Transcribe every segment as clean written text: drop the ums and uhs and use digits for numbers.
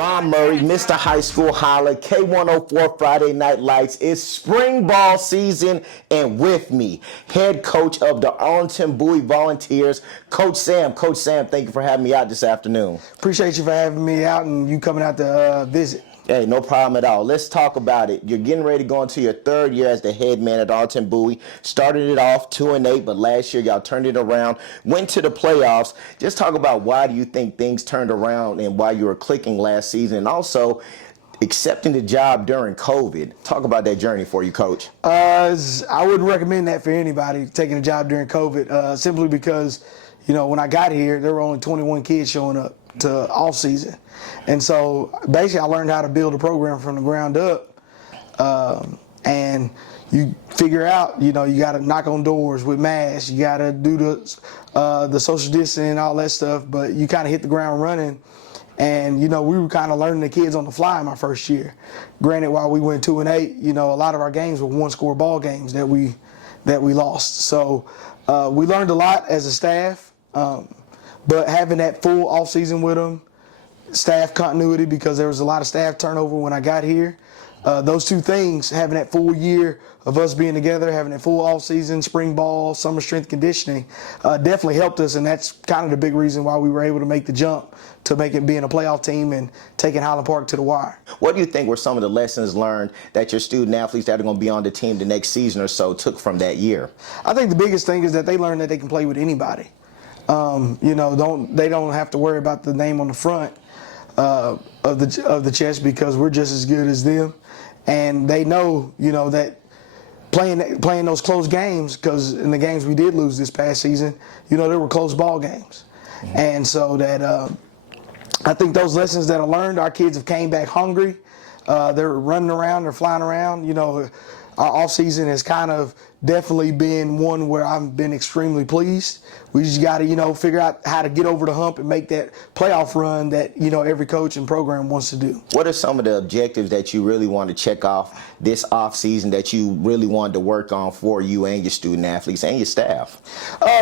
Ron Murray, Mr. High School Holler, K104 Friday Night Lights. It's spring ball season, and with me, head coach of the Arlington Bowie Volunteers, Coach Sam. Coach Sam, thank you for having me out this afternoon. Appreciate you for having me out and you coming out to visit. Hey, no problem at all. Let's talk about it. You're getting ready to go into your third year as the head man at Arlington Bowie. Started it off 2-8, but last year y'all turned it around, went to the playoffs. Just talk about why do you think things turned around and why you were clicking last season, and also accepting the job during COVID. Talk about that journey for you, Coach. I wouldn't recommend that for anybody, taking a job during COVID, simply because, you know, when I got here, there were only 21 kids showing up to off season. And so basically I learned how to build a program from the ground up. And you figure out, you know, you got to knock on doors with masks, you got to do the social distancing and all that stuff, but you kind of hit the ground running. And, you know, we were kind of learning the kids on the fly in my first year. Granted, while we went 2-8, you know, a lot of our games were one-score ball games that we lost. So we learned a lot as a staff, but having that full off season with them, staff continuity, because there was a lot of staff turnover when I got here. Those two things, having that full year of us being together, having that full off season, spring ball, summer strength conditioning, definitely helped us, and that's kind of the big reason why we were able to make the jump to make it being a playoff team and taking Highland Park to the wire. What do you think were some of the lessons learned that your student athletes that are going to be on the team the next season or so took from that year? I think the biggest thing is that they learned that they can play with anybody. You know, they don't have to worry about the name on the front of the chest, because we're just as good as them, and they know, you know, that playing those close games, because in the games we did lose this past season, you know, they were close ball games. Mm-hmm. And so that I think those lessons that I learned, our kids have came back hungry. They're running around, they're flying around. You know, our off season has kind of definitely been one where I've been extremely pleased. We just got to, you know, figure out how to get over the hump and make that playoff run that, you know, every coach and program wants to do. What are some of the objectives that you really want to check off this off season that you really wanted to work on for you and your student athletes and your staff?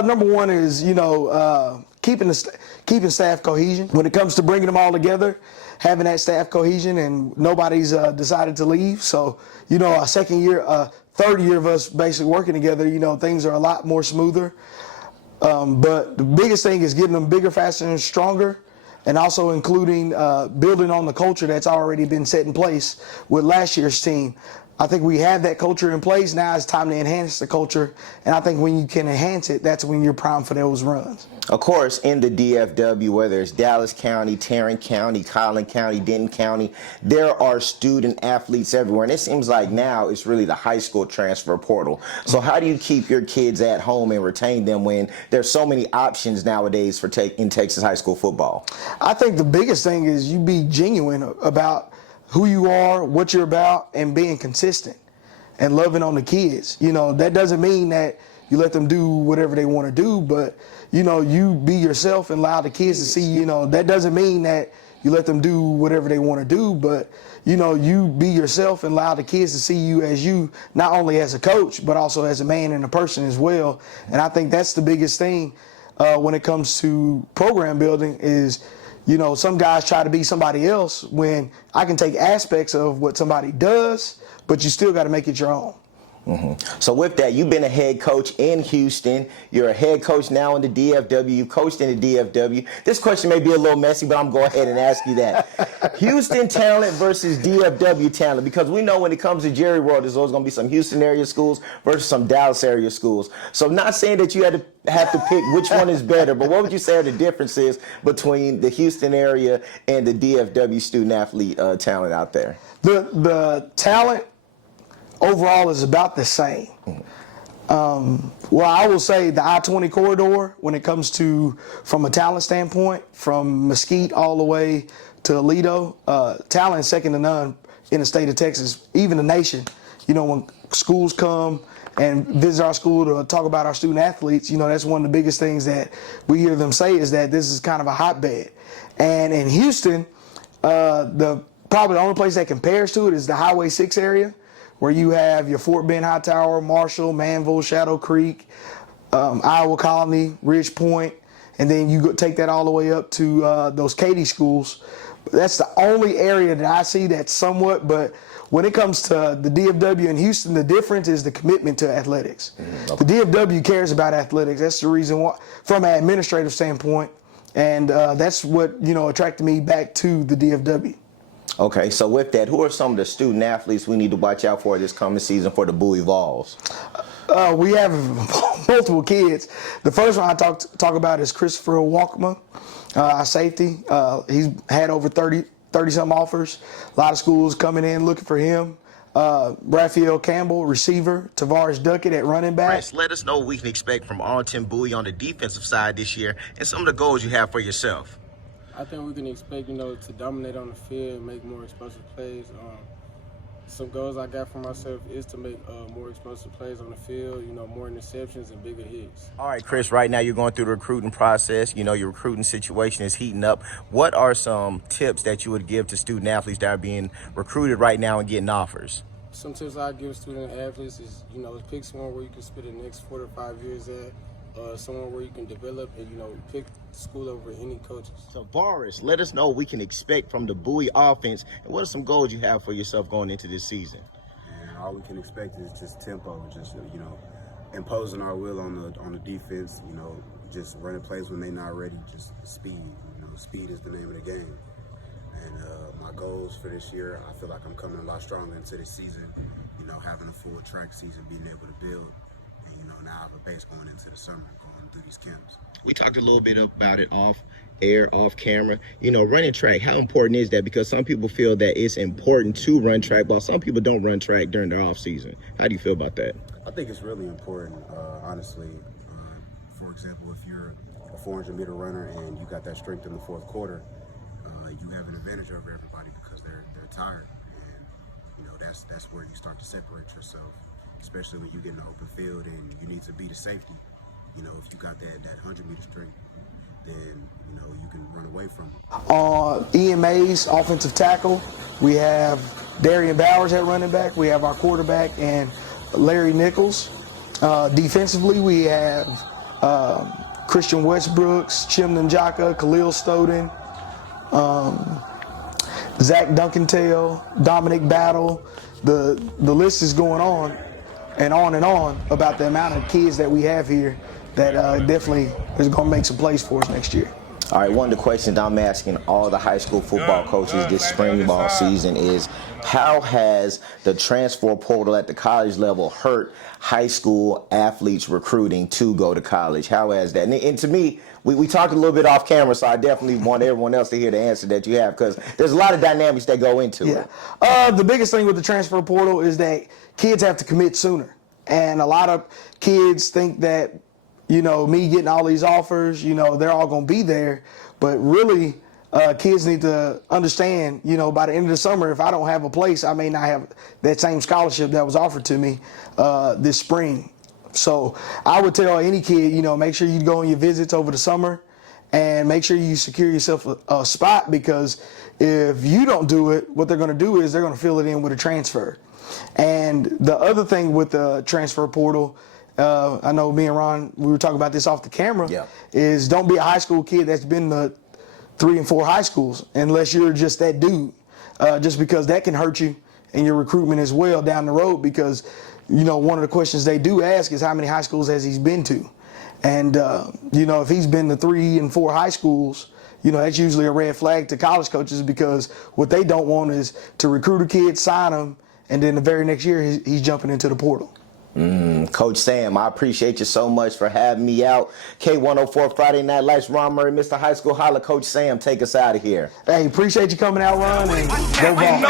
Number one is, you know, keeping staff cohesion. When it comes to bringing them all together, having that staff cohesion, and nobody's decided to leave. So, you know, third year of us basically working together, you know, things are a lot more smoother. But the biggest thing is getting them bigger, faster, and stronger, and also including building on the culture that's already been set in place with last year's team. I think we have that culture in place. Now it's time to enhance the culture, and I think when you can enhance it, that's when you're primed for those runs. Of course, in the DFW, whether it's Dallas County, Tarrant County, Collin County, Denton County, there are student athletes everywhere, and it seems like now it's really the high school transfer portal. So how do you keep your kids at home and retain them when there's so many options nowadays for in Texas high school football? I think the biggest thing is you be genuine about who you are, what you're about, and being consistent and loving on the kids. You know, that doesn't mean that you let them do whatever they want to do, but, you know, you be yourself and allow the kids to see, you know, that doesn't mean that you let them do whatever they want to do, but, you know, you be yourself and allow the kids to see you as you, not only as a coach, but also as a man and a person as well. And I think that's the biggest thing when it comes to program building is, you know, some guys try to be somebody else when I can take aspects of what somebody does, but you still got to make it your own. Mm-hmm. So with that, you've been a head coach in Houston. You're a head coach now in the DFW. You coached in the DFW. This question may be a little messy, but I'm going to go ahead and ask you that. Houston talent versus DFW talent, because we know when it comes to Jerry World, there's always going to be some Houston area schools versus some Dallas area schools. So not saying that you have to pick which one is better, but what would you say are the differences between the Houston area and the DFW student athlete talent out there? The talent overall is about the same. Well, I will say the I-20 corridor, when it comes to, from a talent standpoint, from Mesquite all the way to Aledo, talent is second to none in the state of Texas, even the nation. You know, when schools come and visit our school to talk about our student athletes, you know, that's one of the biggest things that we hear them say is that this is kind of a hotbed. And in Houston, probably the only place that compares to it is the Highway 6 area, where you have your Fort Bend, Hightower, Marshall, Manville, Shadow Creek, Iowa Colony, Ridge Point, and then you take that all the way up to those Katy schools That's the only area that I see that's somewhat, but when it comes to the DFW and Houston, the difference is the commitment to athletics. The DFW cares about athletics. That's the reason why, from an administrative standpoint, and that's what attracted me back to the DFW. Okay, so with that, who are some of the student athletes we need to watch out for this coming season for the Bowie Vols? We have multiple kids. The first one I talk about is Christopher Walkman, our safety. He's had over 30-some offers. A lot of schools coming in looking for him. Raphael Campbell, receiver. Tavares Duckett at running back. Chris, let us know what we can expect from Arlington Bowie on the defensive side this year and some of the goals you have for yourself. I think we can expect, to dominate on the field and make more explosive plays. Some goals I got for myself is to make more explosive plays on the field, more interceptions and bigger hits. All right, Chris, right now you're going through the recruiting process. Your recruiting situation is heating up. What are some tips that you would give to student athletes that are being recruited right now and getting offers? Some tips I give student athletes is, pick someone where you can spend the next 4 to 5 years at. Somewhere where you can develop and, pick school over any coaches. So, Boris, let us know what we can expect from the Bowie offense and what are some goals you have for yourself going into this season? And all we can expect is just tempo, just, imposing our will on the defense, just running plays when they're not ready, just speed. Speed is the name of the game. And my goals for this year, I feel like I'm coming a lot stronger into this season, having a full track season, being able to build. Now I have a base going into the summer, going through these camps. We talked a little bit about it off air, off camera. Running track, how important is that? Because some people feel that it's important to run track, while some people don't run track during their off season. How do you feel about that? I think it's really important, honestly. For example, if you're a 400-meter runner and you got that strength in the fourth quarter, you have an advantage over everybody because they're tired. And, that's where you start to separate yourself. Especially when you get in the open field and you need to be the safety. If you got that 100-meter strength, then, you can run away from it. EMA's offensive tackle, we have Darian Bowers at running back. We have our quarterback and Larry Nichols. Defensively, we have Christian Westbrooks, Chimney Jaka, Khalil Stoden, Zach Duncantale, Dominic Battle. The list is going on and on about the amount of kids that we have here that definitely is going to make some plays for us next year. All right, one of the questions I'm asking all the high school football coaches this spring ball season is, how has the transfer portal at the college level hurt high school athletes recruiting to go to college? How has that? And to me, we talked a little bit off camera, so I definitely want everyone else to hear the answer that you have, because there's a lot of dynamics that go into it. The biggest thing with the transfer portal is that kids have to commit sooner. And a lot of kids think that, me getting all these offers, they're all going to be there. But really, kids need to understand, by the end of the summer, if I don't have a place, I may not have that same scholarship that was offered to me this spring. So I would tell any kid, make sure you go on your visits over the summer and make sure you secure yourself a spot, because if you don't do it, what they're going to do is they're going to fill it in with a transfer. And the other thing with the transfer portal, I know me and Ron, we were talking about this off the camera, is don't be a high school kid that's been to 3 and 4 high schools unless you're just that dude, just because that can hurt you in your recruitment as well down the road, because, one of the questions they do ask is how many high schools has he been to? And, if he's been to 3 and 4 high schools, that's usually a red flag to college coaches, because what they don't want is to recruit a kid, sign him, and then the very next year he's jumping into the portal. Coach Sam, I appreciate you so much for having me out. K104 Friday Night Lights, Ron Murray, Mr. High School Holla. Coach Sam, take us out of here. Hey, appreciate you coming out, Ron, and go Vols.